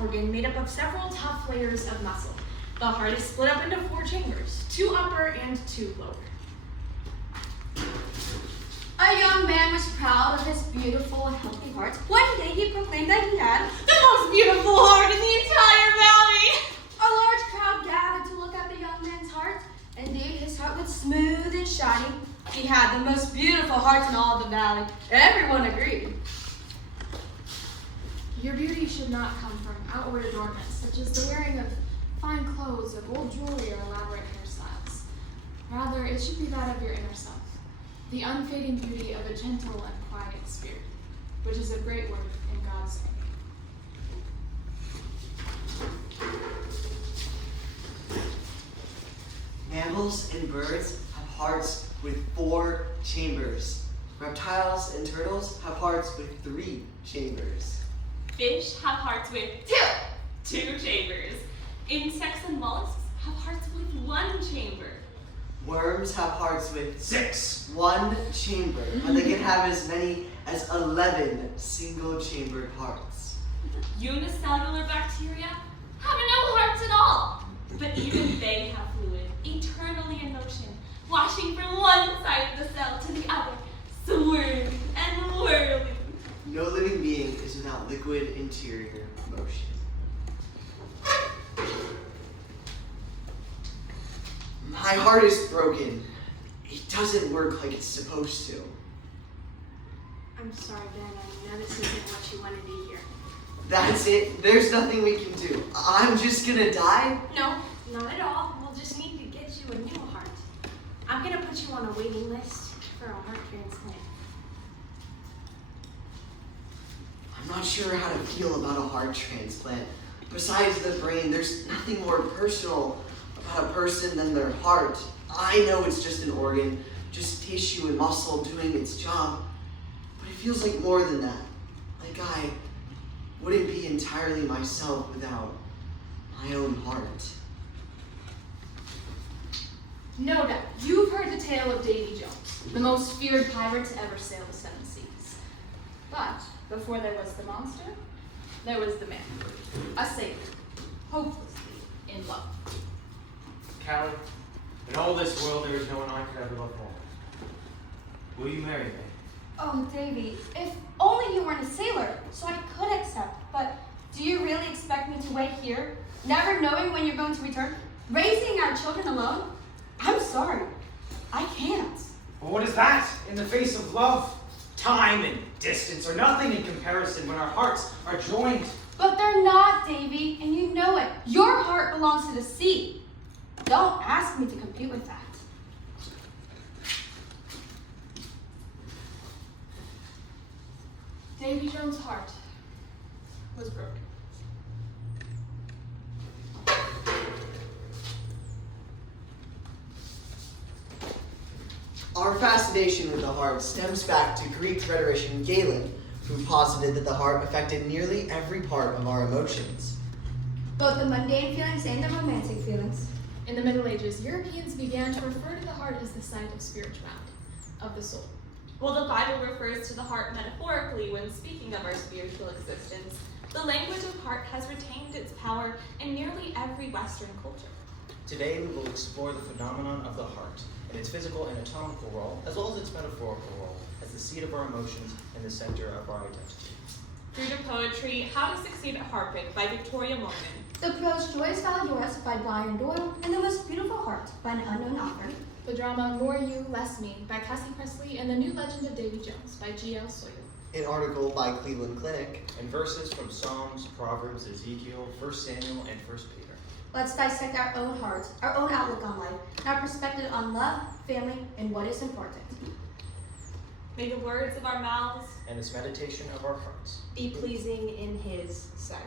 organ made up of several tough layers of muscle. The heart is split up into 4 chambers, 2 upper and 2 lower. A young man was proud of his beautiful and healthy heart. One day he proclaimed that he had the most beautiful heart in the entire valley. A large crowd gathered to look at the young man's heart. Indeed, his heart was smooth and shiny. He had the most beautiful heart in all the valley. Everyone agreed. Your beauty should not come from outward adornments, such as the wearing of fine clothes or gold jewelry or elaborate hairstyles. Rather, it should be that of your inner self, the unfading beauty of a gentle and quiet spirit, which is a great work in God's sight. Mammals and birds have hearts with 4 chambers. Reptiles and turtles have hearts with 3 chambers. Fish have hearts with 2 chambers. Insects and mollusks have hearts with 1 chamber. Worms have hearts with 1 chamber, but they can have as many as 11 single-chambered hearts. Unicellular bacteria have no hearts at all, but even they have fluid, eternally in motion, washing from one side of the cell to the other, swirling and whirling. No living being is without liquid interior motion. My heart is broken. It doesn't work like it's supposed to. I'm sorry, Ben. I know this isn't what you wanted to hear. That's it. There's nothing we can do. I'm just gonna die? No, not at all. We'll just need to get you a new heart. I'm gonna put you on a waiting list for a heart transplant. I'm not sure how to feel about a heart transplant. Besides the brain, there's nothing more personal about a person than their heart. I know it's just an organ, just tissue and muscle doing its job, but it feels like more than that. Like I wouldn't be entirely myself without my own heart. No doubt, you've heard the tale of Davy Jones, the most feared pirate to ever sail the 7 seas. But before there was the monster, there was the man, a sailor, hopelessly in love. Callie, in all this world there is no one I could ever love more. Will you marry me? Oh, Davy, if only you weren't a sailor, so I could accept. But do you really expect me to wait here, never knowing when you're going to return, raising our children alone? I'm sorry, I can't. Well, what is that in the face of love? Time and distance are nothing in comparison when our hearts are joined. But they're not, Davy, and you know it. Your heart belongs to the sea. Don't ask me to compete with that. Davy Jones' heart was broken. Our fascination with the heart stems back to Greek rhetorician Galen, who posited that the heart affected nearly every part of our emotions. Both the mundane feelings and the romantic feelings. In the Middle Ages, Europeans began to refer to the heart as the site of spirituality, of the soul. While the Bible refers to the heart metaphorically when speaking of our spiritual existence, the language of heart has retained its power in nearly every Western culture. Today we will explore the phenomenon of the heart and its physical and anatomical role, as well as its metaphorical role as the seat of our emotions and the center of our identity. Through the poetry, How to Succeed at Harping by Victoria Morgan. The prose Joyous Valdoras by Brian Doyle, and The Most Beautiful Heart by an unknown author. The drama More You, Less Me by Cassie Presley, and The New Legend of Davy Jones by G.L. Sawyer. An article by Cleveland Clinic. And verses from Psalms, Proverbs, Ezekiel, 1 Samuel, and 1 Peter. Let's dissect our own hearts, our own outlook on life, and our perspective on love, family, and what is important. May the words of our mouths And this meditation of our hearts Be pleasing in his sight.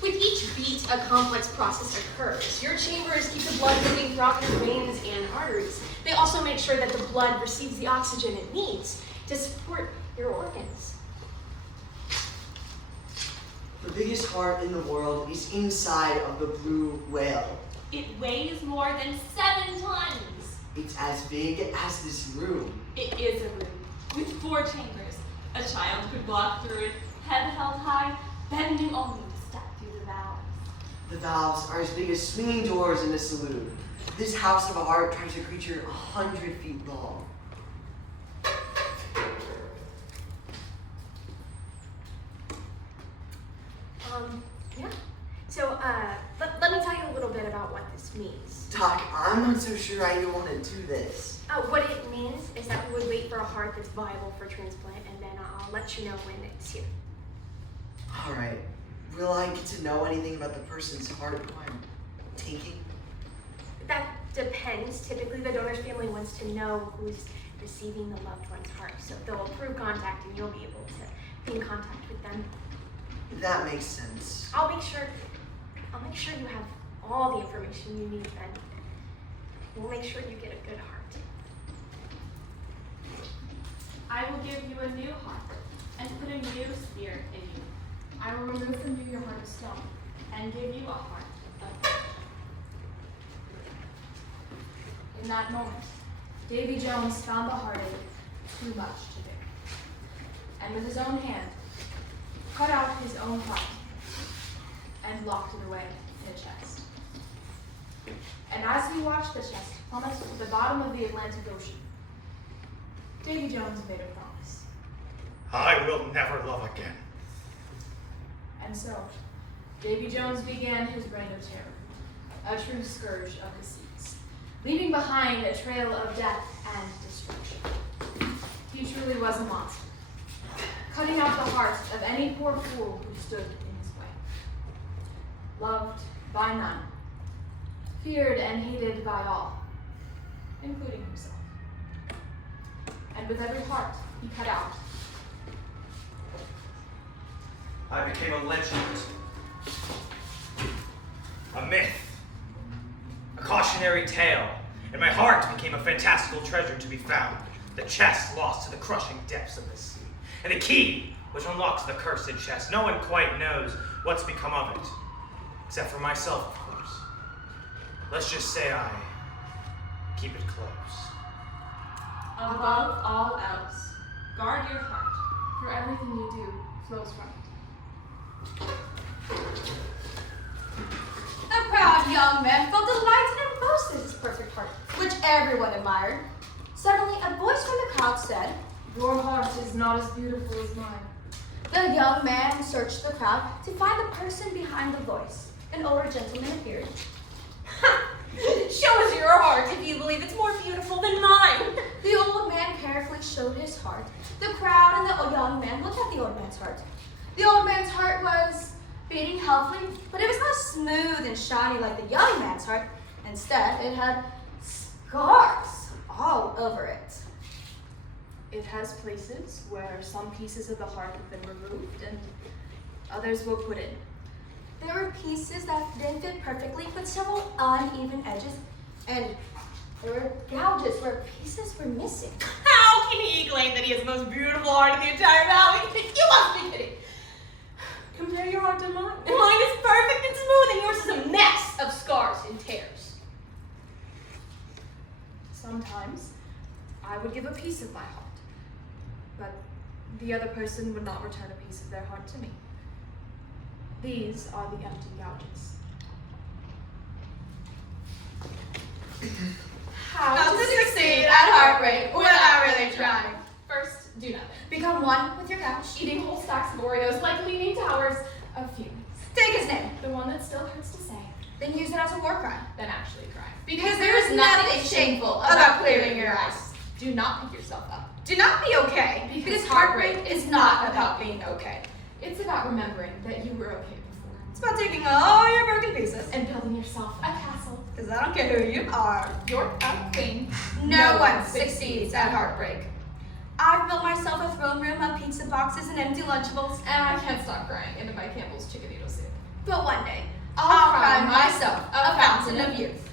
With each beat, a complex process occurs. Your chambers keep the blood moving throughout your veins and arteries. They also make sure that the blood receives the oxygen it needs to support your organs. The biggest heart in the world is inside of the blue whale. It weighs more than 7 tons. It's as big as this room. It is a room. with 4 chambers. A child could walk through it, head held high, bending only to step through the valves. The valves are as big as swinging doors in a saloon. This house of a heart drives a creature 100 feet long. Yeah. So, let me tell you a little bit about what this means. Doc, I'm not so sure I even want to do this. What it means is that we would wait for a heart that's viable for transplant, and then I'll let you know when it's here. All right. Will I get to know anything about the person's heart who I'm taking? That depends. Typically, the donor's family wants to know who's receiving the loved one's heart, so they'll approve contact, and you'll be able to be in contact with them. That makes sense. I'll make sure you have all the information you need, then. We'll make sure you get a good heart. I will give you a new heart And put a new spirit in you, I will remove from you your heart of stone. and give you a heart of flesh. In that moment, Davy Jones found the heartache too much to bear, and with his own hand, cut out his own heart and locked it away in a chest. And as he watched the chest plummet to the bottom of the Atlantic Ocean, Davy Jones made a promise. I will never love again. And so, Davy Jones began his reign of terror, a true scourge of the seas, leaving behind a trail of death and destruction. He truly was a monster, cutting out the heart of any poor fool who stood in his way. Loved by none, feared and hated by all, including himself. And with every heart he cut out, I became a legend, a myth, a cautionary tale, and my heart became a fantastical treasure to be found, the chest lost to the crushing depths of the sea, and the key which unlocks the cursed chest. No one quite knows what's become of it, except for myself, of course. Let's just say I keep it close. Above all else, guard your heart. for everything you do flows from it. The proud young man felt delighted and boasted his perfect heart, which everyone admired. Suddenly, a voice from the crowd said, Your heart is not as beautiful as mine. The young man searched the crowd to find the person behind the voice. An older gentleman appeared. Show us your heart if you believe it's more beautiful than mine. The old man carefully showed his heart. The crowd and the young man looked at the old man's heart. The old man's heart was beating healthily, but it was not smooth and shiny like the young man's heart. Instead, it had scars all over it. It has places where some pieces of the heart have been removed and others were put in. There were pieces that didn't fit perfectly with several uneven edges, and there were gouges where pieces were missing. How can he claim that he has the most beautiful heart in the entire valley? You must be kidding. Compare your heart to mine. And mine is perfect and smooth, and yours is a mess of scars and tears. Sometimes I would give a piece of my heart, but the other person would not return a piece of their heart to me. These are the empty gouges. How to succeed at heartbreak without really trying. First, do nothing. Become one with your gouge. Eating whole stacks of Oreos like leaning towers of feelings. Take his name, The one that still hurts to say, then use it as a war crime. then actually cry. Because there is nothing shameful about clearing your eyes. Do not pick yourself up. Do not be okay, because heartbreak is not about being okay. It's about remembering that you were okay before It's about taking all your broken pieces. and building yourself a castle. Because I don't care who you are. You're a queen. No one succeeds at heartbreak. I've built myself a throne room of pizza boxes and empty Lunchables. And I can't stop crying into my Campbell's chicken noodle soup. But one day, I'll cry myself a fountain of youth.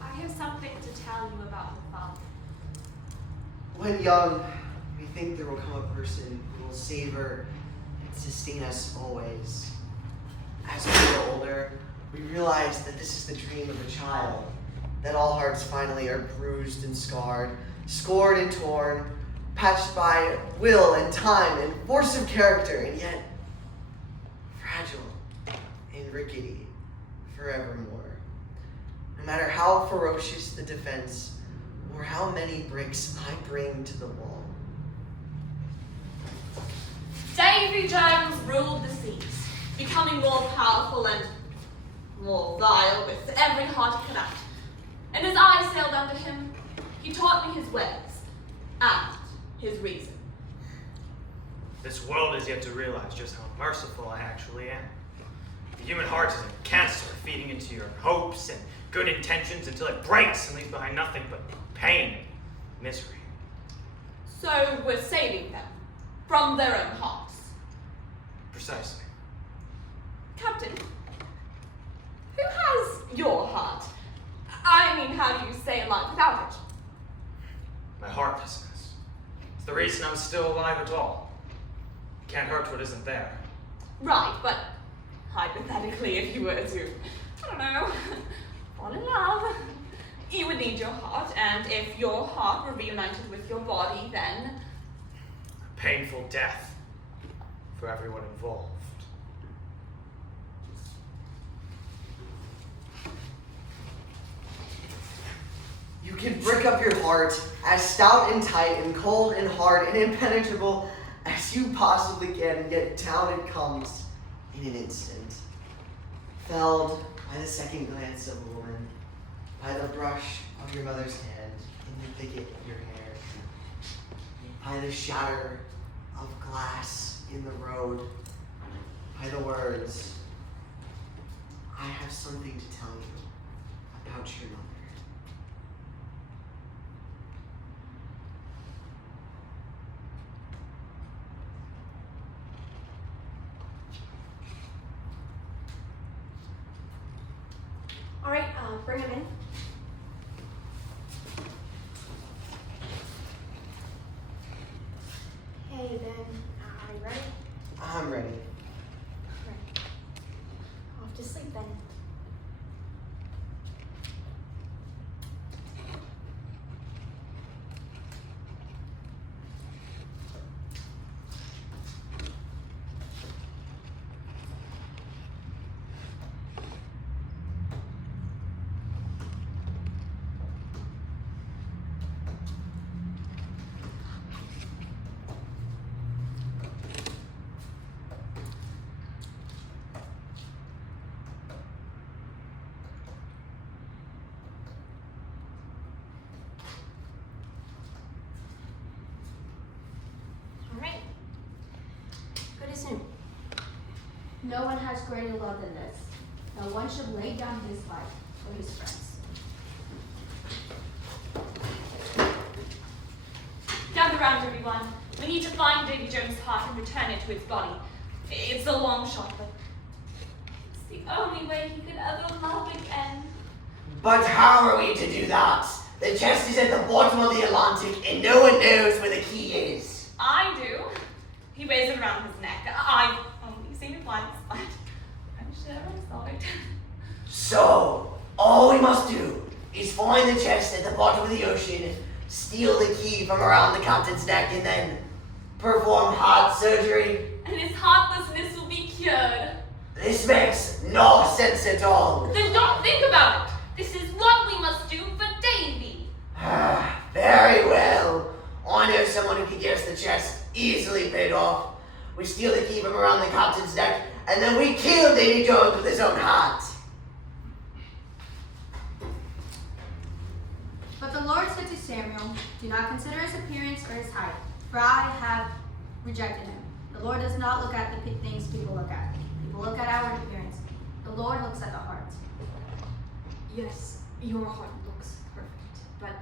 I have something to tell you about the Father. When young, we think there will come a person who will savor and sustain us always. As we grow older, we realize that this is the dream of a child, that all hearts finally are bruised and scarred, scored and torn, patched by will and time and force of character, and yet fragile and rickety forevermore. No matter how ferocious the defense, or how many bricks I bring to the wall. Davy Jones ruled the seas, becoming more powerful and more vile with every heart he could act. And as I sailed under him, he taught me his ways and his reason. This world is yet to realize just how merciful I actually am. The human heart is a cancer feeding into your hopes and good intentions until it breaks and leaves behind nothing but pain and misery. So we're saving them from their own hearts. Precisely. Captain, who has your heart? I mean, how do you stay alive without it? My heartlessness. It's the reason I'm still alive at all. You can't hurt what isn't there. Right, but hypothetically, if you were to, I don't know, fall in love, you would need your heart, and if your heart were reunited with your body, then A painful death for everyone involved. You can brick up your heart as stout and tight and cold and hard and impenetrable as you possibly can, and yet down it comes in an instant. Felled by the second glance of a woman, by the brush of your mother's hand in the thicket of your hair, by the shatter of glass in the road, by the words, I have something to tell you about your mother. All right, bring him in. Hey, Ben, are you ready? I'm ready. Right. Off to sleep then. All right. Good as new. No one has greater love than this. No one should lay down his life for his friends. gather round, everyone. We need to find Davy Jones' heart and return it to its body. It's a long shot, but it's the only way he could ever love again. But how are we to do that? The chest is at the bottom of the Atlantic, and no one knows where the key is. I do. He wears it around his neck. I've only seen it once, but I'm sure I saw it. So, all we must do is find the chest at the bottom of the ocean, steal the key from around the captain's neck, and then perform heart surgery. And his heartlessness will be cured. This makes no sense at all. Then don't think about it. This is what we must do for Davy. Very well. I know someone who can get us the chest easily paid off. We steal the key from around the captain's neck, and then we kill Davy Jones with his own heart. But the Lord said to Samuel, do not consider his appearance or his height, for I have rejected him. The Lord does not look at the things people look at. People look at outward appearance. The Lord looks at the heart. Yes, your heart looks perfect, but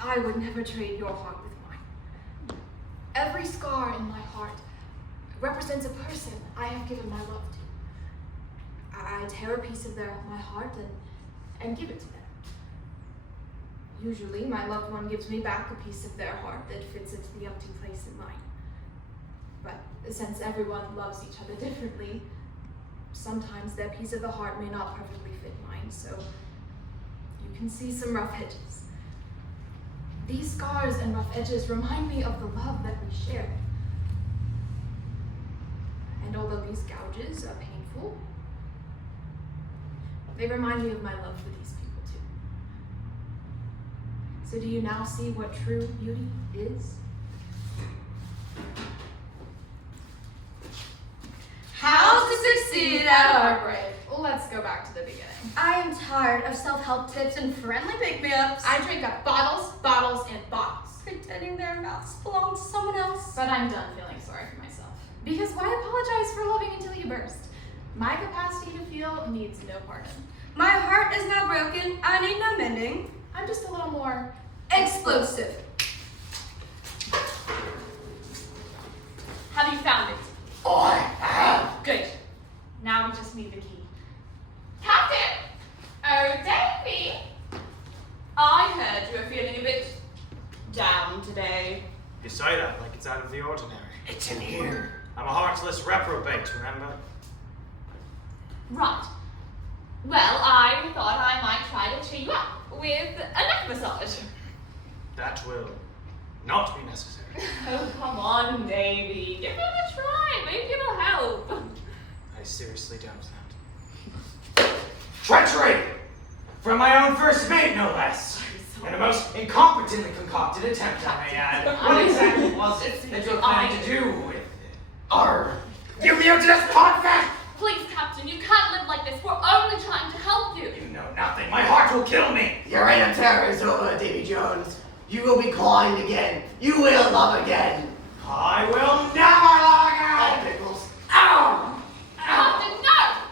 I would never trade your heart with mine. Every scar in my heart represents a person I have given my love to. I tear a piece of my heart and give it to them. Usually, my loved one gives me back a piece of their heart that fits into the empty place in mine. But since everyone loves each other differently, sometimes that piece of the heart may not perfectly fit mine, so you can see some rough edges. These scars and rough edges remind me of the love that we shared. And although these gouges are painful, they remind me of my love for these people too. So do you now see what true beauty is? How to succeed at heartbreak. Let's go back to the beginning. I am tired of self-help tips and friendly pick-me-ups. I drink up bottles, bottles, and bottles. Pretending their mouths belong to someone else. But I'm done feeling sorry for myself. Because why apologize for loving until you burst? My capacity to feel needs no pardon. My heart is now broken. I need no mending. I'm just a little more Explosive. Have you found it? I have. Good. Now we just need the key. Captain! Oh, Davy! I heard you were feeling a bit down today. You say that like it's out of the ordinary. It's in here. I'm a heartless reprobate, remember? Right. Well, I thought I might try to cheer you up with a neck massage. That will not be necessary. Oh, come on, Davy. Give it a try. Maybe it'll help. I seriously doubt that. Treachery! From my own first mate, no less. And a most incompetently concocted attempt, I may add. What exactly was it that you were planning to do with it? You mutinous podfest! Please, Captain, you can't live like this. We're only trying to help you. You know nothing. My heart will kill me. Your reign of terror is over, Davy Jones. You will be kind again. You will love again. I will never love again! Oh, pickles. Ow! Captain, no!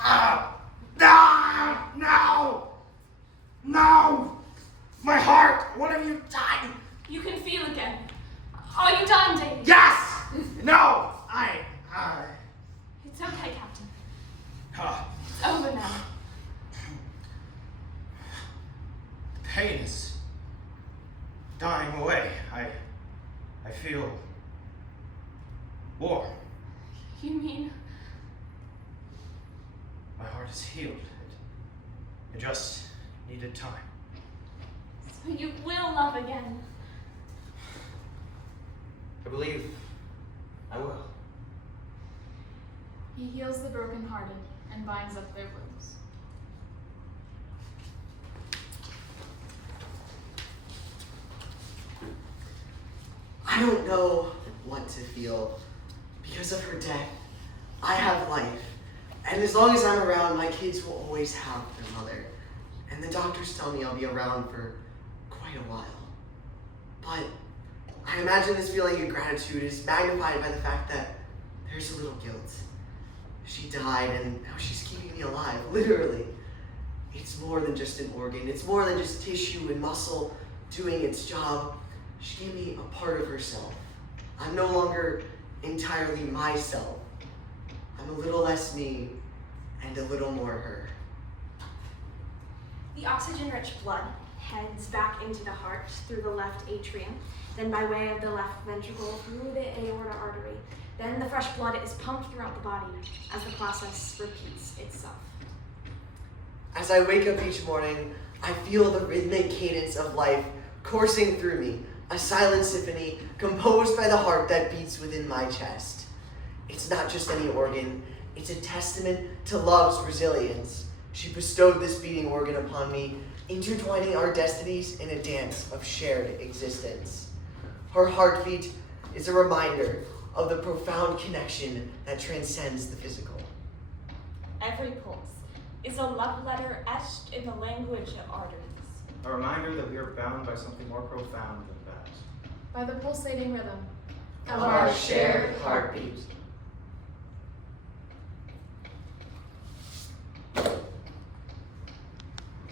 Ow! No! No! No! My heart! What have you done? You can feel again. Are you done, Davy? Yes! No! It's okay, Captain. Uh, It's over now. the pain is dying away. I feel warm. You mean My heart is healed. It just needed time. so you will love again? I believe I will. He heals the brokenhearted and binds up their wounds. I don't know what to feel. Because of her death, I have life. And as long as I'm around, my kids will always have their mother. And the doctors tell me I'll be around for quite a while. But I imagine this feeling of gratitude is magnified by the fact that there's a little guilt. She died and now she's keeping me alive, literally. It's more than just an organ. It's more than just tissue and muscle doing its job. She gave me a part of herself. I'm no longer entirely myself. I'm a little less me and a little more her. The oxygen-rich blood heads back into the heart through the left atrium, then by way of the left ventricle through the aorta artery. Then the fresh blood is pumped throughout the body as the process repeats itself. As I wake up each morning, I feel the rhythmic cadence of life coursing through me, a silent symphony composed by the heart that beats within my chest. It's not just any organ, it's a testament to love's resilience. She bestowed this beating organ upon me, intertwining our destinies in a dance of shared existence. Her heartbeat is a reminder of the profound connection that transcends the physical. Every pulse is a love letter etched in the language of arteries. A reminder that we are bound by something more profound than that. By the pulsating rhythm Of our shared heartbeat.